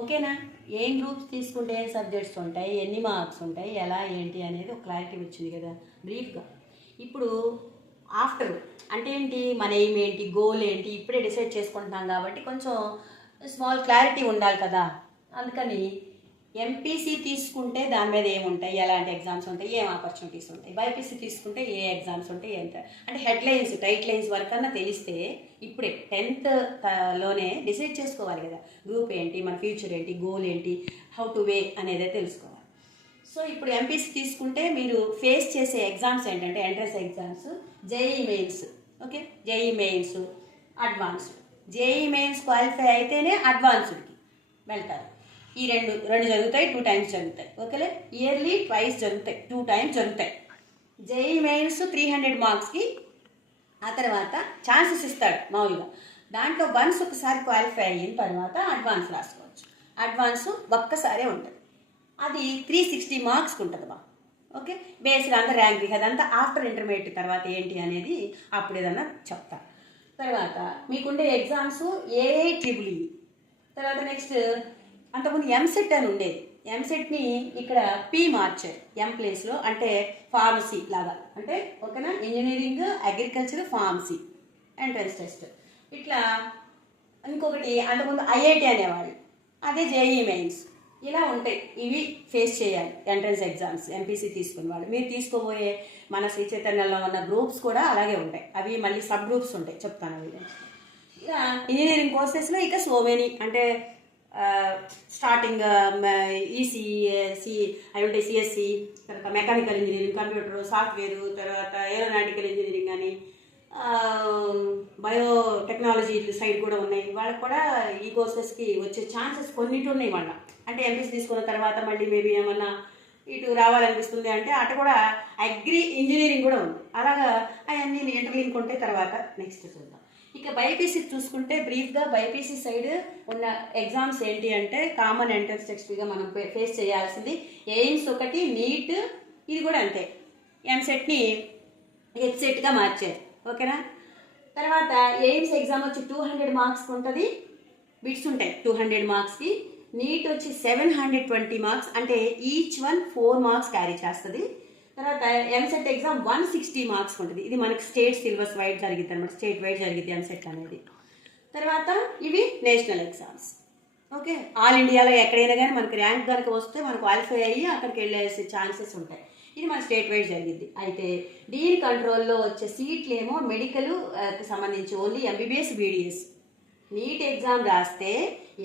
ఓకేనా? ఏం గ్రూప్స్ తీసుకుంటే ఏం సబ్జెక్ట్స్ ఉంటాయి, ఎన్ని మార్క్స్ ఉంటాయి, ఎలా ఏంటి అనేది ఒక క్లారిటీ వచ్చింది కదా బ్రీఫ్గా. ఇప్పుడు ఆఫ్టర్ అంటే ఏంటి, మన ఎయిమ్ ఏంటి, గోల్ ఏంటి ఇప్పుడే డిసైడ్ చేసుకుంటున్నాం కాబట్టి కొంచెం స్మాల్ క్లారిటీ ఉండాలి కదా. అందుకని ఎంపీసీ తీసుకుంటే దాని మీద ఏముంటాయి, ఎలాంటి ఎగ్జామ్స్ ఉంటాయి, ఏం ఆపర్చునిటీస్ ఉంటాయి, బైపీసీ తీసుకుంటే ఏ ఎగ్జామ్స్ ఉంటాయి, ఎంత అంటే హెడ్లైన్స్ టైట్ లైన్స్ వరకు అన్నా తెలిస్తే ఇప్పుడే 10th లోనే డిసైడ్ చేసుకోవాలి కదా గ్రూప్ ఏంటి, మన ఫ్యూచర్ ఏంటి, గోల్ ఏంటి, హౌ టు వే అనేదే తెలుసుకోవాలి. సో ఇప్పుడు ఎంపీసీ తీసుకుంటే మీరు ఫేస్ చేసే ఎగ్జామ్స్ ఏంటంటే entrance exams, JEE mains. Okay, JEE mains, advanced. JEE mains qualify అయితేనే అడ్వాన్స్డ్కి వెళ్తారు. ఈ రెండు జరుగుతాయి, 2 times జరుగుతాయి. ఓకేలే, ఇయర్లీ ట్వైస్ జరుగుతాయి, 2 times జరుగుతాయి. జేఈ మెయిన్స్ 300 మార్క్స్కి ఆ తర్వాత ఛాన్సెస్ ఇస్తాడు మామూలుగా. దాంట్లో వన్స్ ఒకసారి క్వాలిఫై అయిన తర్వాత అడ్వాన్స్ రాసుకోవచ్చు. అడ్వాన్స్ ఒక్కసారే ఉంటుంది, అది 360 మార్క్స్కి ఉంటుంది బా. ఓకే, బేస్డ్ అంతా ర్యాంక్ అదంతా ఆఫ్టర్ ఇంటర్మీడియట్ తర్వాత ఏంటి అనేది అప్పుడు ఏదన్నా చెప్తా. తర్వాత మీకుండే ఎగ్జామ్స్ ఏఐఈఈ, తర్వాత నెక్స్ట్ అంతకుముందు ఎంసెట్ అని ఉండేది. ఎంసెట్ని ఇక్కడ పి మార్చారు ఎం ప్లేస్లో, అంటే ఫార్మసీ లాగా. అంటే ఓకేనా, engineering, agriculture, pharmacy entrance test. ఇట్లా ఇంకొకటి అంతకుముందు ఐఐటి అనేవాళ్ళు, అదే జేఈ మెయిన్స్. ఇలా ఉంటాయి, ఇవి ఫేస్ చేయాలి ఎంట్రన్స్ ఎగ్జామ్స్ ఎంపీసీ తీసుకునే వాళ్ళు. మీరు తీసుకోబోయే మన శ్రీ చైతన్యంలో ఉన్న గ్రూప్స్ కూడా అలాగే ఉంటాయి, అవి మళ్ళీ సబ్ గ్రూప్స్ ఉంటాయి, చెప్తాను అవి. ఇక ఇంజనీరింగ్ కోర్సెస్లో ఇక సో మెనీ అంటే స్టార్టింగ్ ఈసీఎస్సి అవి ఉంటాయి, సిఎస్సి, తర్వాత మెకానికల్ ఇంజనీరింగ్, కంప్యూటర్, సాఫ్ట్వేర్, తర్వాత ఏరోనాటికల్ ఇంజనీరింగ్ అని బయోటెక్నాలజీ సైడ్ కూడా ఉన్నాయి. వాళ్ళకి కూడా ఈ కోర్సెస్కి వచ్చే ఛాన్సెస్ కొన్నిటి ఉన్నాయి వాళ్ళ. అంటే ఎంపీసీ తీసుకున్న తర్వాత మళ్ళీ మేబీ ఏమన్నా ఇటు రావాలనిపిస్తుంది అంటే అటు కూడా అగ్రి ఇంజనీరింగ్ కూడా ఉంది. అలాగా అవన్నీ ఇంటర్లింక్ ఉంటే తర్వాత నెక్స్ట్ చూద్దాం. ఇక బైపీసీ చూసుకుంటే బ్రీఫ్గా బైపీసీ సైడ్ ఉన్న ఎగ్జామ్స్ ఏంటి అంటే కామన్ ఎంట్రన్స్ టెస్ట్గా మనం ఫేస్ చేయాల్సింది ఎయిమ్స్ ఒకటి, నీట్, ఇది కూడా అంతే. ఎంసెట్ని హెచ్సెట్గా మార్చారు. ఓకేనా, తర్వాత ఎయిమ్స్ ఎగ్జామ్ వచ్చి 200 మార్క్స్కి ఉంటుంది, బిట్స్ ఉంటాయి 200 మార్క్స్కి. నీట్ వచ్చి 720 మార్క్స్, అంటే ఈచ్ వన్ 4 మార్క్స్ క్యారీ చేస్తుంది. తర్వాత ఎంసెట్ ఎగ్జామ్ 160 మార్క్స్ ఉంటుంది. ఇది మనకి స్టేట్ సిలబస్ వైడ్ జరిగింది అనమాట, స్టేట్ వైడ్ జరిగింది ఎంసెట్ అనేది. తర్వాత ఇవి నేషనల్ ఎగ్జామ్స్. ఓకే, ఆల్ ఇండియాలో ఎక్కడైనా కానీ మనకి ర్యాంక్ కనుక వస్తే మనం క్వాలిఫై అయ్యి అక్కడికి వెళ్ళేసే ఛాన్సెస్ ఉంటాయి. ఇది మన స్టేట్ వైడ్ జరిగింది. అయితే దీని కంట్రోల్లో వచ్చే సీట్లు ఏమో మెడికల్కి సంబంధించి only MBBS, BDS. NEET exam రాస్తే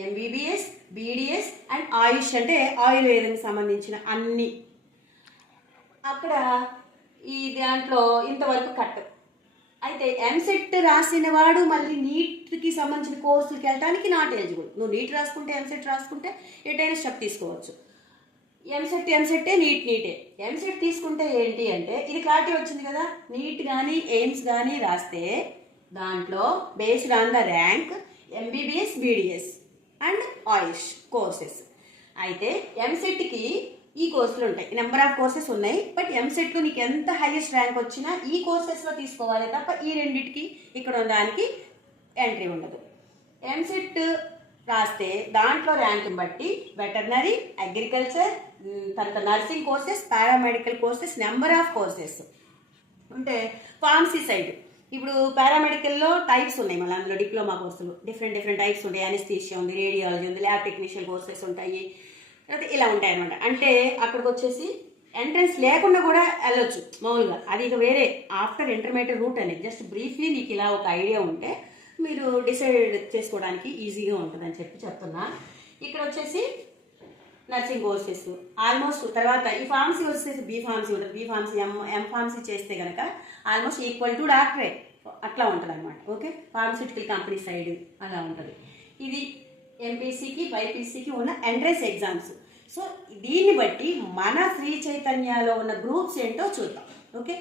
ఎంబీబీఎస్, బీడీఎస్ అండ్ ఆయుష్, అంటే ఆయుర్వేదంకి సంబంధించిన అన్ని అక్కడ ఈ దాంట్లో ఇంతవరకు కట్. అయితే ఎంసెట్ రాసిన వాడు మళ్ళీ నీట్కి సంబంధించిన కోర్సులకి వెళ్ళడానికి నాట్ ఎలిజిబుల్. నువ్వు నీట్ రాసుకుంటే, ఎంసెట్ రాసుకుంటే ఎటైనా స్టెప్ తీసుకోవచ్చు. ఎంసెట్టే, నీటే. ఎంసెట్ తీసుకుంటే ఏంటి అంటే ఇది క్లారిటీ వచ్చింది కదా, నీట్ కానీ ఎయిమ్స్ కానీ రాస్తే దాంట్లో based on the rank MBBS, BDS and Ayush courses. అయితే ఎంసెట్కి ఈ కోర్సులు ఉంటాయి, నెంబర్ ఆఫ్ కోర్సెస్ ఉన్నాయి. బట్ ఎంసెట్లో నీకు ఎంత హైయెస్ట్ ర్యాంక్ వచ్చినా ఈ కోర్సెస్లో తీసుకోవాలి తప్ప ఈ రెండింటికి ఇక్కడ దానికి ఎంట్రీ ఉండదు. ఎంసెట్ రాస్తే దాంట్లో ర్యాంక్ని బట్టి వెటర్నరీ, అగ్రికల్చర్, తర్వాత nursing courses, paramedical courses, number of courses అంటే ఫార్మసీ సైడ్. ఇప్పుడు పారామెడికల్లో టైప్స్ ఉన్నాయి, మళ్ళీ అందులో డిప్లొమా కోర్సులు డిఫరెంట్ టైప్స్ ఉంటాయి. అనస్థీషియా ఉంది, రేడియాలజీ ఉంది, ల్యాబ్ టెక్నీషియన్ కోర్సెస్ ఉంటాయి, తర్వాత ఇలా ఉంటాయి అనమాట. అంటే అక్కడికి వచ్చేసి ఎంట్రన్స్ లేకుండా కూడా వెళ్ళొచ్చు మామూలుగా. అది ఇక వేరే ఆఫ్టర్ ఇంటర్మీడియట్ రూట్ అనేది. జస్ట్ బ్రీఫ్లీ నీకు ఇలా ఒక ఐడియా ఉంటే మీరు డిసైడ్ చేసుకోవడానికి ఈజీగా ఉంటుందని చెప్తున్నా. ఇక్కడ వచ్చేసి నర్సింగ్ కోర్సెస్ ఆల్మోస్ట్, తర్వాత ఈ ఫార్మసీ వచ్చేసి బీ ఫార్మసీ ఉంటుంది. బీ ఫార్మసీ, ఎం ఫార్మసీ చేస్తే కనుక ఆల్మోస్ట్ ఈక్వల్ టు డాక్టరేట్ అట్లా ఉంటుంది అనమాట. ఓకే, ఫార్మస్యూటికల్ కంపెనీ సైడ్ అలా ఉంటుంది. ఇది ఎంపీసీకి, బైపీసీకి ఉన్న ఎంట్రన్స్ ఎగ్జామ్స్. సో దీన్ని బట్టి మన శ్రీ చైతన్యలో ఉన్న గ్రూప్స్ ఏంటో చూద్దాం. ఓకే.